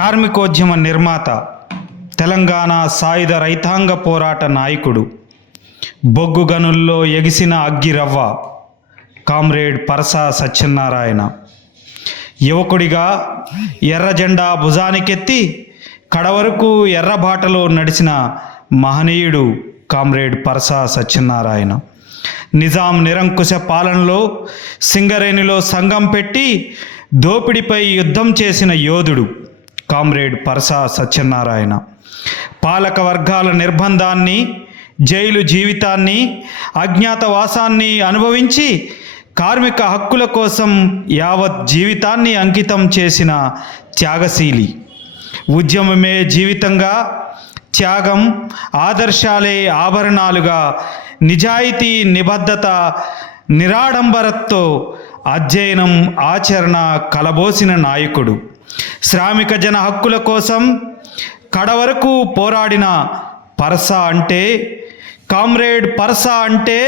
కార్మికోద్యమ నిర్మాత, తెలంగాణ సాయుధ రైతాంగ పోరాట నాయకుడు, బొగ్గు గనుల్లో ఎగిసిన అగ్గిరవ్వ కామ్రేడ్ పరసా సత్యనారాయణ. యువకుడిగా ఎర్ర జెండా భుజానికెత్తి కడవరకు ఎర్రబాటలో నడిచిన మహనీయుడు కామ్రేడ్ పరసా సత్యనారాయణ. నిజాం నిరంకుశ పాలనలో సింగరేణిలో సంఘం పెట్టి దోపిడిపై యుద్ధం చేసిన యోధుడు కామ్రేడ్ పరసా సత్యనారాయణ. పాలక వర్గాల నిర్బంధాన్ని, జైలు జీవితాన్ని, అజ్ఞాతవాసాన్ని అనుభవించి కార్మిక హక్కుల కోసం యావత్ జీవితాన్ని అంకితం చేసిన త్యాగశీలి. ఉద్యమమే జీవితంగా, త్యాగం ఆదర్శాలే ఆభరణాలుగా, నిజాయితీ నిబద్ధత నిరాడంబరతో అధ్యయనం ఆచరణ కలబోసిన నాయకుడు. శ్రామిక జన హక్కుల కోసం కడవరకు పోరాడిన పరసా అంటే, కామ్రేడ్ పరసా అంటే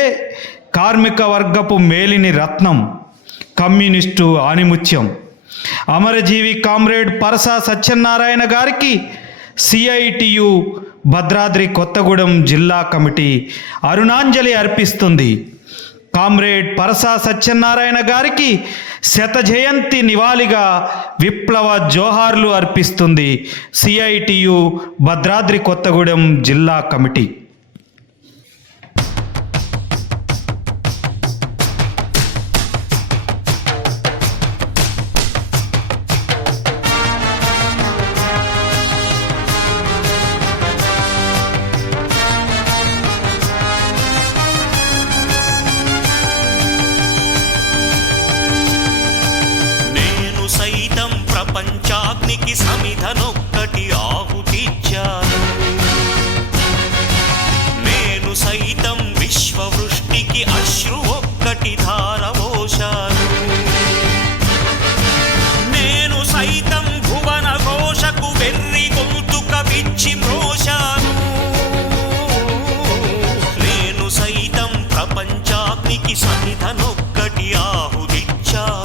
కార్మిక వర్గపు మేలిని రత్నం, కమ్యూనిస్టు ఆణిముత్యం. అమరజీవి కామ్రేడ్ పరసా సత్యనారాయణ గారికి సిఐటియు భద్రాద్రి కొత్తగూడెం జిల్లా కమిటీ అరుణాంజలి అర్పిస్తుంది. కామ్రేడ్ పరసా సత్యనారాయణ గారికి శత జయంతి నివాళిగా విప్లవ జోహార్లు అర్పిస్తుంది సిఐటియు భద్రాద్రి కొత్తగూడెం జిల్లా కమిటీ. ప్రపంచాగ్నికి సమిధనొక్కటి ఆహుతిచ్చాను. నేను సైతం విశ్వవృష్టికి అశ్రు ఒక్కటి ధారవోశాను. నేను సైతం భువన ఘోషకు వెర్రి గొంతుక విచ్చి మ్రోశాను. నేను సైతం ప్రపంచాగ్నికి సమిధనొక్కటి ఆహుతిచ్చాను.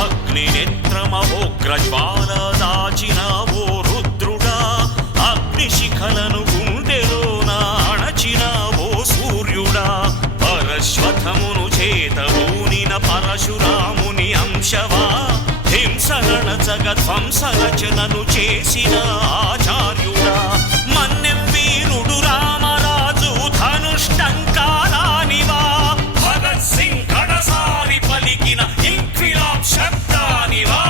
అగ్నినేత్రమహోగ్రజ్వాల దాచినావో రుద్రుడా, అగ్నిశిఖలను గుండెలోన అణచినావో సూర్యుడా. పరశ్వథమును చేతబూనిన పరశురాముని అంశవా, హింసగణచగ ధ్వంసరచనను చేసిన ఆచార్యుడా. మన్నెం వీరుడు రామరాజు ధనుష్టంకారానివా, భగత్ సింగ్ కడసారి పలికిన ఇంక్విలాబ్ శబ్దానివా.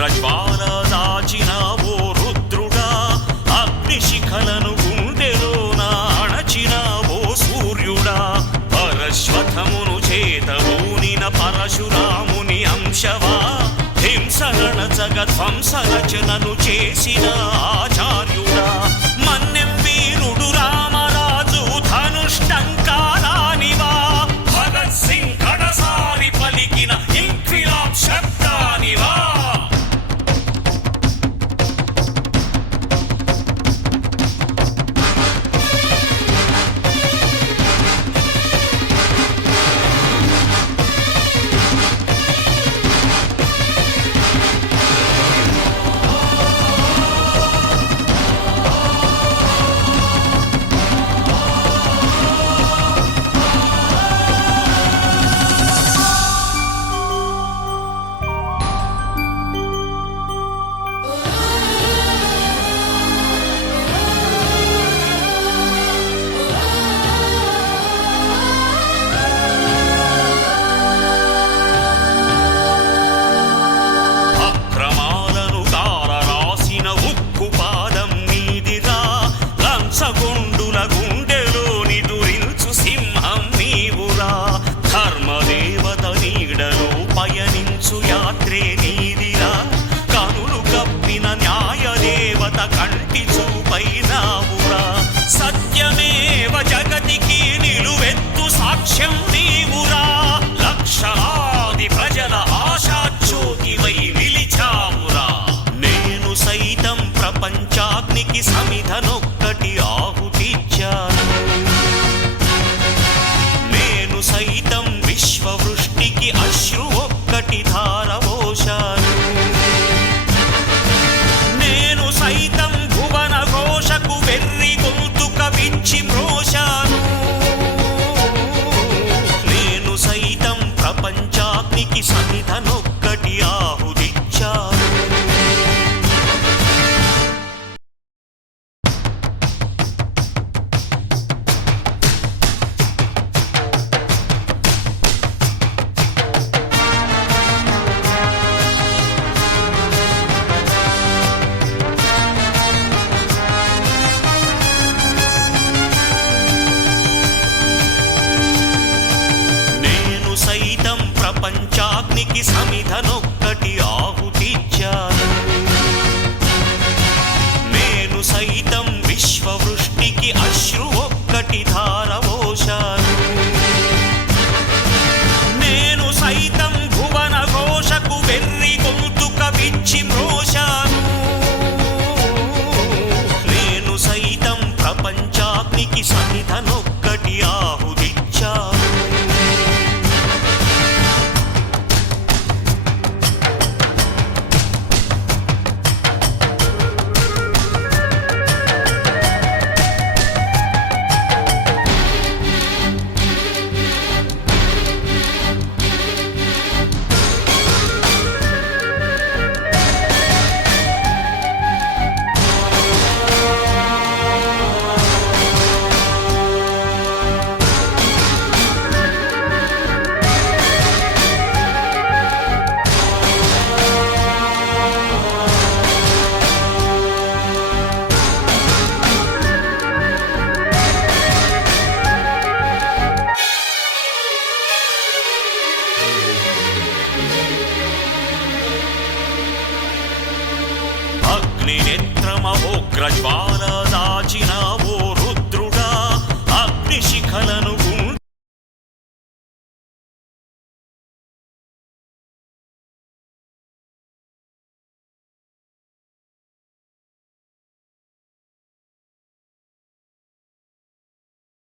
ఉగ్రజ్వాల దాచిన ఓ రుద్రుడా అగ్నిశిఖలను గుండెలోన అణచిన ఓ సూర్యుడా పరశ్వథమును చేతబూనిన పరశురాముని అంశవా హింసగణచగ ధ్వంసరచనను చేసిన ఆచార్యుడా మన్నెం వీరుడు రామరాజు ధనుష్టంకారానివా భగత్ సింగ్ కడసారి పలికిన ఇంక్విలాబ్ శబ్దానివా గుండుల గుండెలోని దురించు సింహం నీవురా ధర్మదేవత నీడలో పయనించు యాత్రే నీదిరా కనులు కప్పిన న్యాయదేవత కంటి చూపైనావురా సత్యమేవ జగతికి నిలువెత్తు సాక్ష్యం నీవురా లక్షలాది ప్రజల ఆశాజ్యోతివై నిలిచావురా నేను సైతం ప్రపంచాగ్నికి సమిధనొక్కటి ఆహుతిచ్చాను నేను సైతం విశ్వవృష్టికి అశ్రు ఒక్కటి ధారవోశాను నేను సైతం భువన ఘోషకు వెర్రి గొంతుక విచ్చి మ్రోశాను నేను సైతం ప్రపంచాగ్నికి సమిధనొక్కటి ఆహుతిచ్చాను ప్రపంచాగ్నికి సమిధనొక్కటి ఆహుతిచ్చాను నేను సైతం విశ్వవృష్టికి అశ్రు ఒక్కటి ధారవోశాను నేను సైతం భువన ఘోషకు వెర్రి గొంతుక విచ్చి మ్రోశాను నేను సైతం ప్రపంచాగ్నికి సమిధనొక్కటి ఆహుతిచ్చాను అగ్నినేత్రమహోగ్రజ్వాల దాచిన ఓ